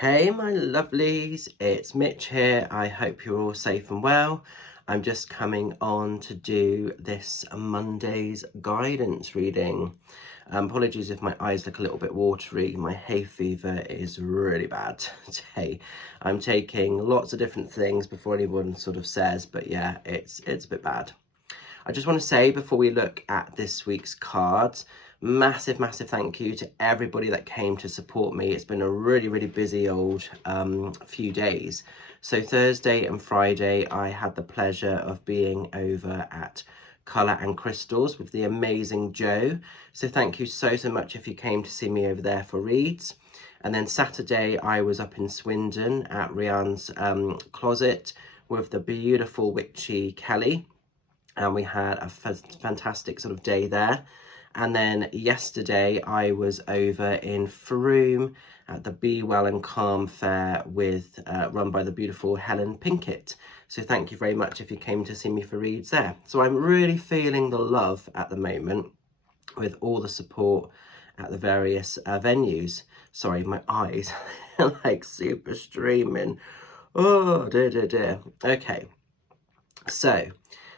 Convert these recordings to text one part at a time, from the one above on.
Hey, my lovelies, it's Mitch here. I hope you're all safe and well. I'm just coming on to do this Monday's guidance reading. Apologies if my eyes look a little bit watery. My hay fever is really bad today. I'm taking lots of different things before anyone sort of says, but yeah, it's a bit bad. I just want to say before we look at this week's cards, massive thank you to everybody that came to support me. It's been a really busy old few days. So Thursday and Friday I had the pleasure of being over at Colour and Crystals with the amazing Joe. So thank you so much if you came to see me over there for reads. And then Saturday I was up in Swindon at Rianne's closet with the beautiful witchy Kelly, and we had a fantastic sort of day there. And then yesterday I was over in Frome at the Be Well and Calm fair with run by the beautiful Helen Pinkett. So thank you very much if you came to see me for reads there. So I'm really feeling the love at the moment with all the support at the various venues. Sorry, my eyes are like super streaming. Oh dear. Okay, so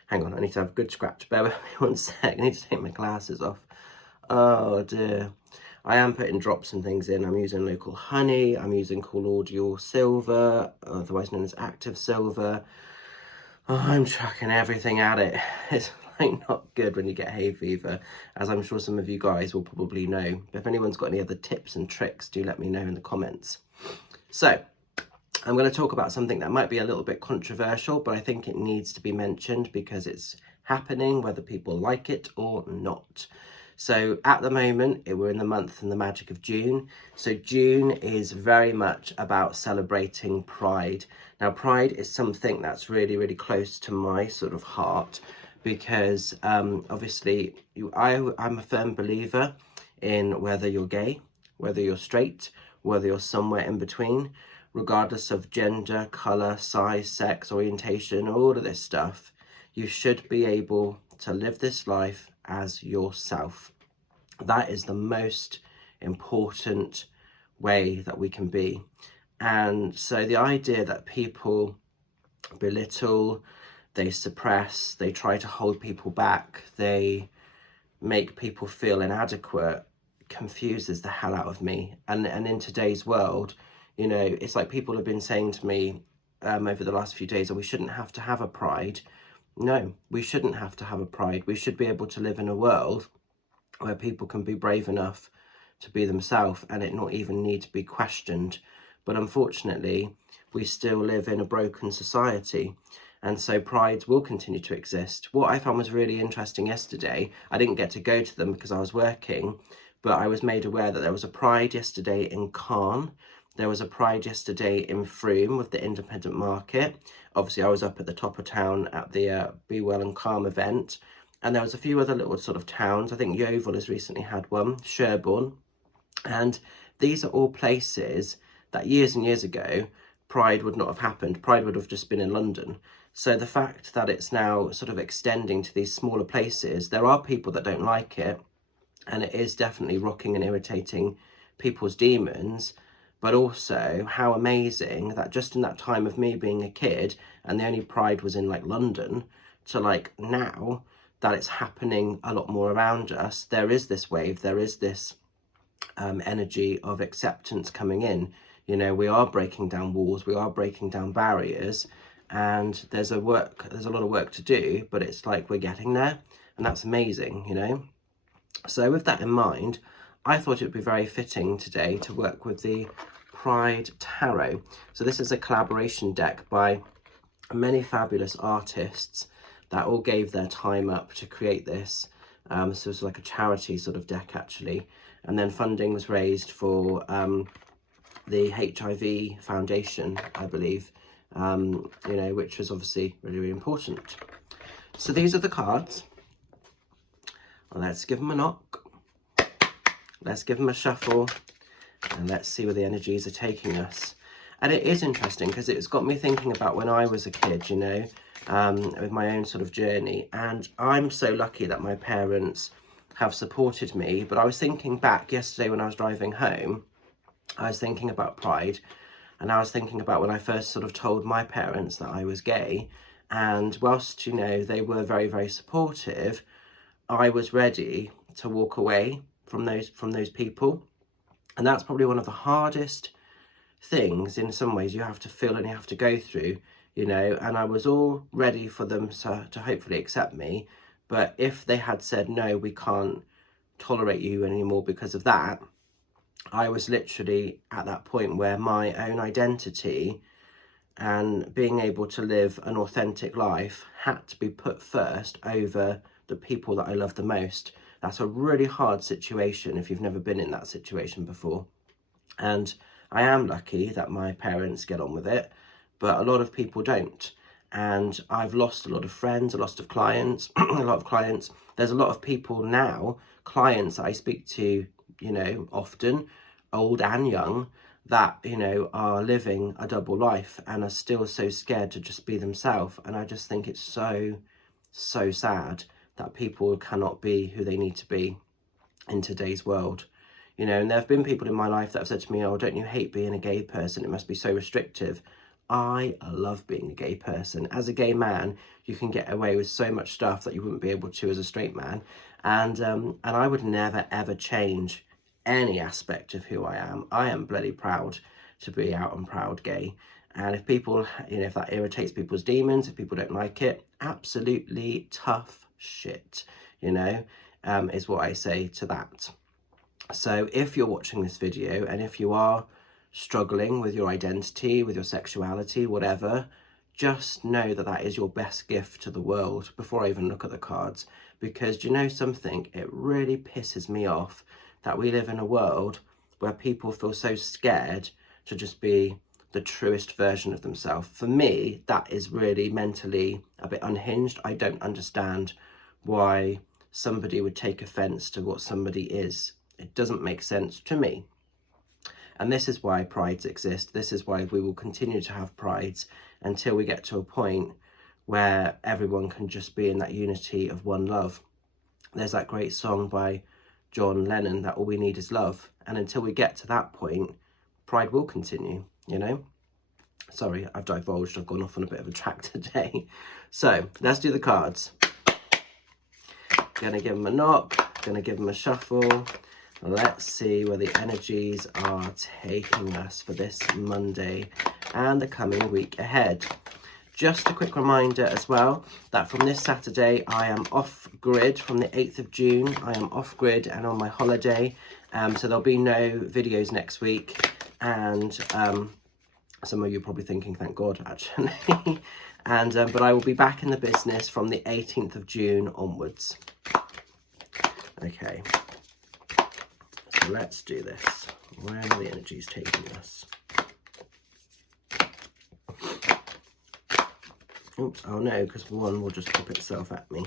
hang on, I need to have a good scratch. Bear with me one sec. I need to take my glasses off. Oh dear. I am putting drops and things in. I'm using local honey. I'm using colloidal silver, otherwise known as active silver. Oh, I'm chucking everything at it. It's like not good when you get hay fever, as I'm sure some of you guys will probably know. But if anyone's got any other tips and tricks, do let me know in the comments. So I'm going to talk about something that might be a little bit controversial, but I think it needs to be mentioned because it's happening, whether people like it or not. So at the moment, we're in the month and the magic of June. So June is very much about celebrating Pride. Now, Pride is something that's really close to my sort of heart because obviously I'm a firm believer in whether you're gay, whether you're straight, whether you're somewhere in between, regardless of gender, colour, size, sex, orientation, all of this stuff, you should be able to live this life as yourself. That is the most important way that we can be. And so the idea that people belittle, they suppress, they try to hold people back, they make people feel inadequate, confuses the hell out of me. And in today's world, you know, it's like people have been saying to me over the last few days, that we shouldn't have to have a pride. No, we shouldn't have to have a pride. We should be able to live in a world where people can be brave enough to be themselves and it not even need to be questioned. But unfortunately, we still live in a broken society. And so prides will continue to exist. What I found was really interesting yesterday, I didn't get to go to them because I was working, but I was made aware that there was a pride yesterday in Caen. There was a pride yesterday in Frome with the independent market. Obviously, I was up at the top of town at the Be Well and Calm event. And there was a few other little sort of towns. I think Yeovil has recently had one, Sherborne. And these are all places that years and years ago, Pride would not have happened. Pride would have just been in London. So the fact that it's now sort of extending to these smaller places, there are people that don't like it. And it is definitely rocking and irritating people's demons. But also how amazing that just in that time of me being a kid and the only Pride was in like London to like now that it's happening a lot more around us. There is this wave, there is this energy of acceptance coming in. You know, we are breaking down walls, we are breaking down barriers, and there's a lot of work to do, but it's like we're getting there, and that's amazing, you know. So with that in mind, I thought it would be very fitting today to work with the Pride Tarot. So this is a collaboration deck by many fabulous artists that all gave their time up to create this. So it's like a charity sort of deck actually. And then funding was raised for the HIV Foundation, I believe, you know, which was obviously really important. So these are the cards. Let's give them a knock. Let's give them a shuffle. And let's see where the energies are taking us. And it is interesting because it's got me thinking about when I was a kid, you know, with my own sort of journey. And I'm so lucky that my parents have supported me. But I was thinking back yesterday when I was driving home, I was thinking about Pride. And I was thinking about when I first sort of told my parents that I was gay, and whilst, you know, they were very, very supportive, I was ready to walk away from those people. And that's probably one of the hardest things in some ways you have to feel and you have to go through, you know. And I was all ready for them to hopefully accept me, but if they had said, no, we can't tolerate you anymore because of that, I was literally at that point where my own identity and being able to live an authentic life had to be put first over the people that I love the most. That's a really hard situation if you've never been in that situation before. And I am lucky that my parents get on with it, but a lot of people don't. And I've lost a lot of friends, a lot of clients, a lot of clients. There's a lot of people now, clients that I speak to, you know, often, old and young, that, you know, are living a double life and are still so scared to just be themselves. And I just think it's so, so sad that people cannot be who they need to be in today's world. You know, and there have been people in my life that have said to me, oh, don't you hate being a gay person? It must be so restrictive. I love being a gay person. As a gay man, you can get away with so much stuff that you wouldn't be able to as a straight man. And I would never, ever change any aspect of who I am. I am bloody proud to be out and proud gay. And if people, you know, if that irritates people's demons, if people don't like it, absolutely tough shit, you know, is what I say to that. So if you're watching this video and if you are struggling with your identity, with your sexuality, whatever, just know that that is your best gift to the world before I even look at the cards. Because do you know something? It really pisses me off that we live in a world where people feel so scared to just be the truest version of themselves. For me, that is really mentally a bit unhinged. I don't understand why somebody would take offense to what somebody is. It doesn't make sense to me. And this is why prides exist. This is why we will continue to have prides until we get to a point where everyone can just be in that unity of one love. There's that great song by John Lennon that all we need is love. And until we get to that point, pride will continue, you know? Sorry, I've divulged. I've gone off on a bit of a track today. So let's do the cards. Gonna give them a knock, gonna give them a shuffle. Let's see where the energies are taking us for this Monday and the coming week ahead. Just a quick reminder as well that from this Saturday I am off grid. From the 8th of June I am off grid and on my holiday, so there'll be no videos next week. And some of you are probably thinking, thank God, actually. And but I will be back in the business from the 18th of June onwards. Okay. Let's do this. Where are the energies taking us? Oops, oh no, because one will just pop itself at me.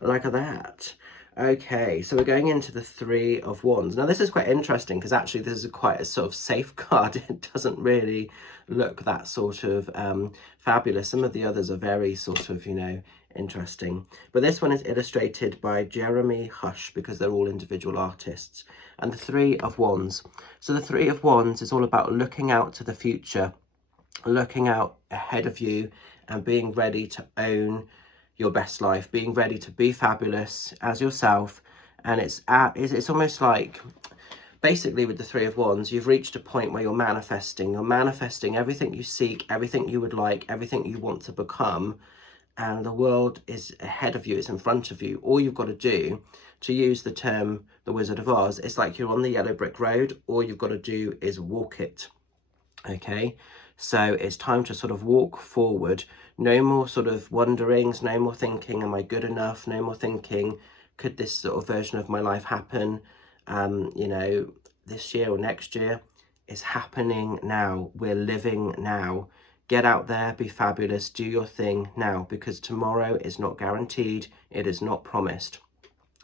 Like that. Okay, so we're going into the Three of Wands. Now this is quite interesting because actually this is quite a sort of safe card. It doesn't really look that sort of fabulous. Some of the others are very sort of, you know, interesting. But this one is illustrated by Jeremy Hush because they're all individual artists. And the Three of Wands. So the Three of Wands is all about looking out to the future, looking out ahead of you and being ready to own your best life, being ready to be fabulous as yourself. And it's almost like, basically with the Three of Wands, you've reached a point where you're manifesting everything you seek, everything you would like, everything you want to become, and the world is ahead of you, it's in front of you. All you've got to do, to use the term The Wizard of Oz, it's like you're on the yellow brick road. All you've got to do is walk it. Okay, so it's time to sort of walk forward. No more sort of wonderings, no more thinking, am I good enough? No more thinking, could this sort of version of my life happen, you know, this year or next year? It's happening now. We're living now. Get out there, be fabulous, do your thing now, because tomorrow is not guaranteed. It is not promised.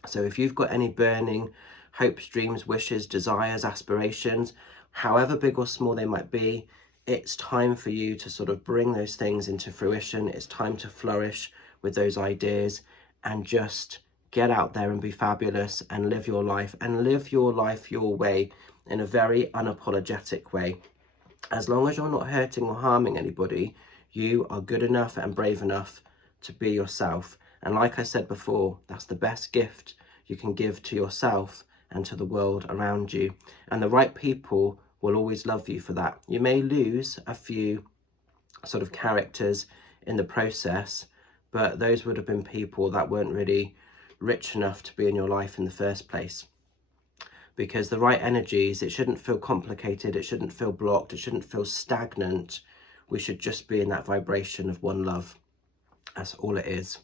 So if you've got any burning hopes, dreams, wishes, desires, aspirations, however big or small they might be, it's time for you to sort of bring those things into fruition. It's time to flourish with those ideas and just get out there and be fabulous and live your life your way in a very unapologetic way. As long as you're not hurting or harming anybody, you are good enough and brave enough to be yourself. And like I said before, that's the best gift you can give to yourself and to the world around you. And the right people will always love you for that. You may lose a few sort of characters in the process, but those would have been people that weren't really rich enough to be in your life in the first place. Because the right energies, it shouldn't feel complicated, it shouldn't feel blocked, it shouldn't feel stagnant. We should just be in that vibration of one love. That's all it is.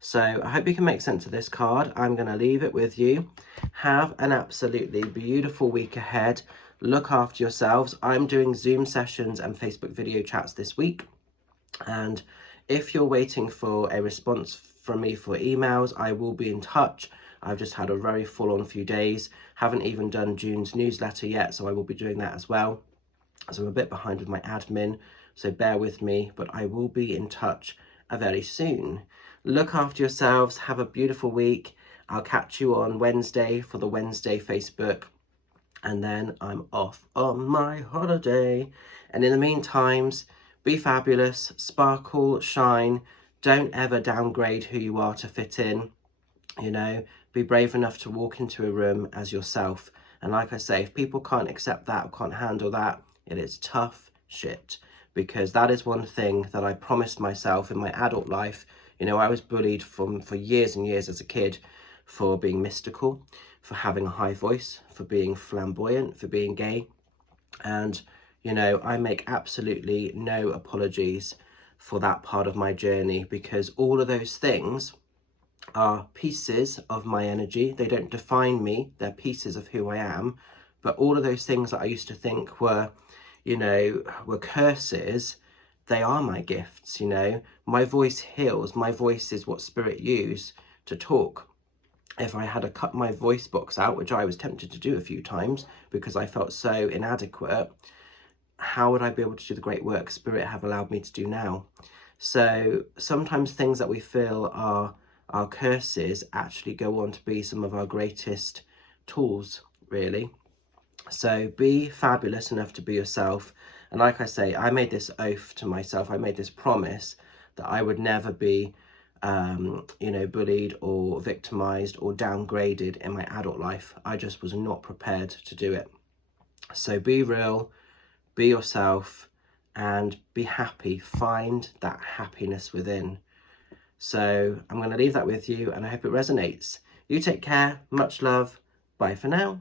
So I hope you can make sense of this card. I'm going to leave it with you. Have an absolutely beautiful week ahead. Look after yourselves. I'm doing Zoom sessions and Facebook video chats this week. And if you're waiting for a response from me for emails, I will be in touch. I've just had a very full-on few days. Haven't even done June's newsletter yet, so I will be doing that as well. So I'm a bit behind with my admin, so bear with me, but I will be in touch very soon. Look after yourselves. Have a beautiful week. I'll catch you on Wednesday for the Wednesday Facebook, and then I'm off on my holiday. And in the meantime, be fabulous, sparkle, shine. Don't ever downgrade who you are to fit in. You know, be brave enough to walk into a room as yourself. And like I say, if people can't accept that or can't handle that, it is tough shit. Because that is one thing that I promised myself in my adult life. You know, I was bullied for years and years as a kid for being mystical, for having a high voice, for being flamboyant, for being gay. And, you know, I make absolutely no apologies for that part of my journey, because all of those things are pieces of my energy. They don't define me, they're pieces of who I am. But all of those things that I used to think were, you know, were curses, they are my gifts. You know, my voice heals. My voice is what spirit used to talk. If I had cut my voice box out, which I was tempted to do a few times because I felt so inadequate, how would I be able to do the great work spirit have allowed me to do now? So sometimes things that we feel are our curses actually go on to be some of our greatest tools, really. So be fabulous enough to be yourself. And like I say, I made this oath to myself, I made this promise that I would never be you know, bullied or victimized or downgraded in my adult life. I just was not prepared to do it. So be real, be yourself, and be happy. Find that happiness within. So I'm going to leave that with you, and I hope it resonates. You take care. Much love. Bye for now.